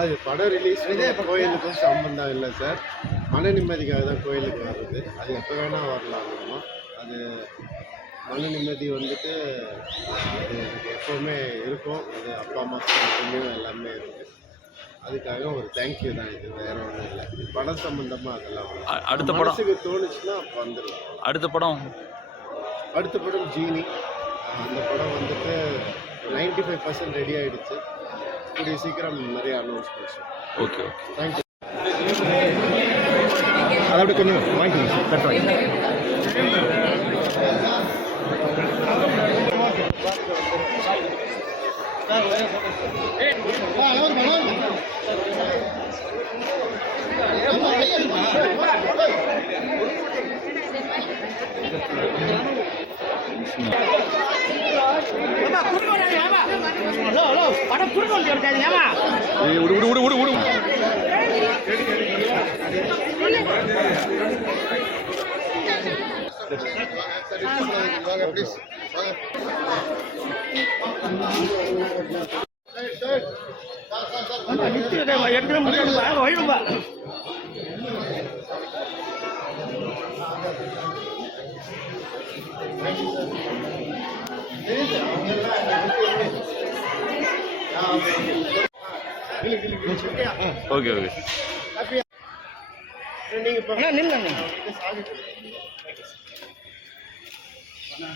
அது படம் ரிலீஸ் கோயிலுக்கும் சம்பந்தம் இல்லை சார். மன நிம்மதிக்காக தான் கோயிலுக்கு வர்றது. அது எப்போ வேணால் வரலாம். நம்ம அது மன நிம்மதி வந்துட்டு அது எனக்கு எப்போவுமே இருக்கும். அது அப்பா அம்மா புண்ணியம் எல்லாமே இருக்குது. அதுக்காக ஒரு தேங்க்யூ தான். இது வேற ஒன்றும் இல்லை. படம் சம்பந்தமாக அதெல்லாம் அடுத்த படம் மனசுக்கு தோணுச்சுன்னா அப்போ வந்துடலாம். அடுத்த படம் ஜீனி. அந்த படம் வந்துட்டு 95% ரெடி ஆகிடுச்சு. கூடிய சீக்கிரம் நிறைய அனௌன்ஸ் பண்ணுறோம். Okay thank you. அதை அப்படி கொஞ்சம் வாங்கிக்கோங்க சார். கரெக்டாக ஓகே நீங்கள்